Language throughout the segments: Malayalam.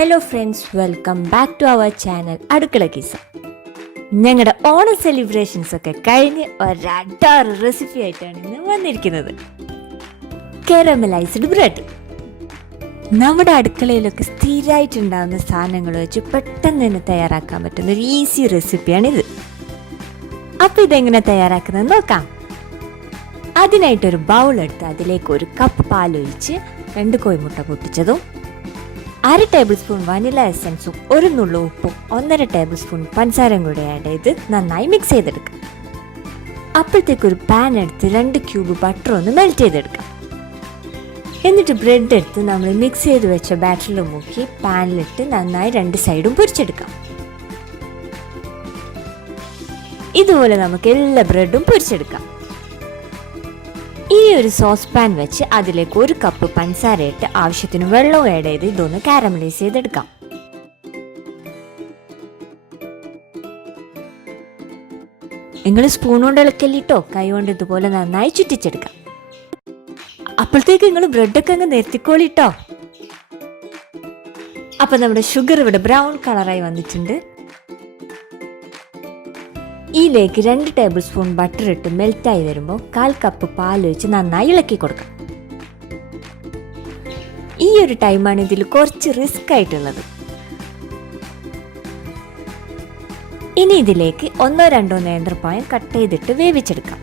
Hello friends, welcome back to our channel Adukkala Kissa. ഞങ്ങളുടെ ഓണം സെലിബ്രേഷൻസ് ഒക്കെ കഴിഞ്ഞ് ഒരടാറ് റെസിപ്പി ആയിട്ടാണ് ഇന്ന് വന്നിരിക്കുന്നത്. Caramelised bread. നമ്മുടെ അടുക്കളയിലൊക്കെ സ്ഥിരമായിട്ടുണ്ടാകുന്ന സാധനങ്ങൾ വെച്ച് പെട്ടെന്ന് തന്നെ തയ്യാറാക്കാൻ പറ്റുന്ന ഒരു ഈസി റെസിപ്പിയാണിത്. അപ്പോൾ ഇതെങ്ങനെ തയ്യാറാക്കുന്നത് നോക്കാം. അതിനായിട്ടൊരു ബൗൾ എടുത്ത് അതിലേക്ക് 1 കപ്പ് പാലൊഴിച്ച് 2 കോഴിമുട്ട പൊട്ടിച്ചതും 1/2 ടേബിൾ സ്പൂൺ വനില എസൻസും 1 നുള്ളു ഉപ്പും 1/2 ടേബിൾ സ്പൂൺ പഞ്ചസാരയും കൂടി ആഡ് ചെയ്ത് നന്നായി മിക്സ് ചെയ്തെടുക്കാം. അപ്പോഴത്തേക്ക് ഒരു പാൻ എടുത്ത് 2 ക്യൂബ് ബട്ടർ ഒന്ന് മെൽറ്റ് ചെയ്തെടുക്കാം. എന്നിട്ട് ബ്രെഡ് എടുത്ത് നമ്മൾ മിക്സ് ചെയ്ത് വെച്ച ബാറ്ററിൽ മുക്കി പാനിലിട്ട് നന്നായി 2 സൈഡും പൊരിച്ചെടുക്കാം. ഇതുപോലെ നമുക്ക് എല്ലാ ബ്രെഡും പൊരിച്ചെടുക്കാം. ഈ ഒരു സോസ് പാൻ വെച്ച് അതിലേക്ക് 1 കപ്പ് പഞ്ചസാര ഇട്ട് ആവശ്യത്തിന് വെള്ളം ആഡ് ചെയ്ത് ഇതൊന്ന് കാരമലൈസ് ചെയ്തെടുക്കാം. നിങ്ങൾ സ്പൂൺ കൊണ്ട് ഇളക്കല്ലിട്ടോ കൈ കൊണ്ട് ഇതുപോലെ നന്നായി ചുറ്റിച്ചെടുക്കാം. അപ്പോഴത്തേക്ക് നിങ്ങൾ ബ്രെഡൊക്കെ അങ്ങ് നിർത്തിക്കോളിട്ടോ. അപ്പൊ നമ്മുടെ ഷുഗർ ഇവിടെ ബ്രൗൺ കളറായി വന്നിട്ടുണ്ട്. ഇതിലേക്ക് 2 ടേബിൾ സ്പൂൺ ബട്ടർ ഇട്ട് മെൽറ്റായി വരുമ്പോൾ 1/4 കപ്പ് പാലൊഴിച്ച് നന്നായി ഇളക്കി കൊടുക്കാം. ഈ ഒരു ടൈമാണ് ഇതിൽ കുറച്ച് റിസ്ക് ആയിട്ടുള്ളത്. ഇനി ഇതിലേക്ക് 1-2 നേന്ത്രപ്പഴം കട്ട് ചെയ്തിട്ട് വേവിച്ചെടുക്കാം.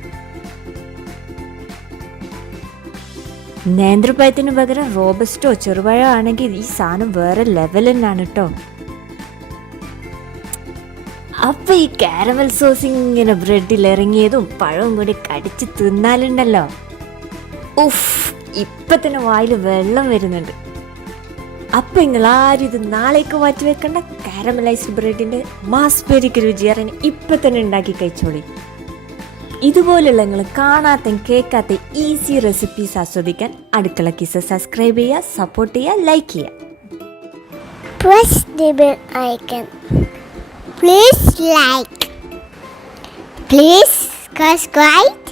നേന്ത്രപ്പഴത്തിന് പകരം റോബസ്റ്റോ ചെറുപഴം ആണെങ്കിൽ ഈ സാധനം വേറെ ലെവൽ തന്നെയാണ് കേട്ടോ. അപ്പൊ ഈ കാരമൽ സോസ് ഇങ്ങനെ ബ്രെഡിൽ ഇറങ്ങിയതും പഴവും കൂടി കടിച്ച് തിന്നാലുണ്ടല്ലോ, ഉഫ്, ഇപ്പൊ തന്നെ വായിൽ വെള്ളം വരുന്നുണ്ട്. അപ്പൊ നിങ്ങൾ ആരും ഇത് നാളേക്ക് മാറ്റി വെക്കണ്ട. കാരമലൈസ്ഡ് ബ്രെഡിന്റെ മാസ്പെരിക്ക് രുചി അറിയാൻ ഇപ്പൊ തന്നെ ഉണ്ടാക്കി കഴിച്ചോളി. ഇതുപോലുള്ള നിങ്ങൾ കാണാത്ത കേൾക്കാത്ത ഈസി റെസിപ്പീസ് ആസ്വദിക്കാൻ അടുക്കള കിസ്സ സബ്സ്ക്രൈബ് ചെയ്യുക, സപ്പോർട്ട് ചെയ്യുക, ലൈക്ക് ചെയ്യുക. Press the bell icon. Please like. Please subscribe.